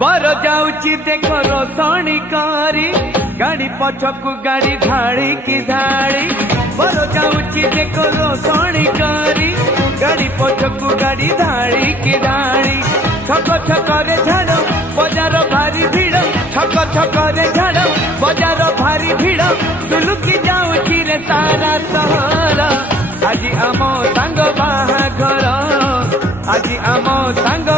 बर जाऊची देखो रोसणी करी गाड़ी पछकू गाड़ी धाड़ी की धाड़ी बर जाऊची देखो रोसणी करी गाड़ी पछकू गाड़ी धाड़ी की धाड़ी छक छक रे झाड़ बजार भारी भीड़ छक छक रे झाड़ बजार भारी भीड़ दुलुकी जाऊची रे सारा सहर आज आम सांग बाहाघर आज आम सांग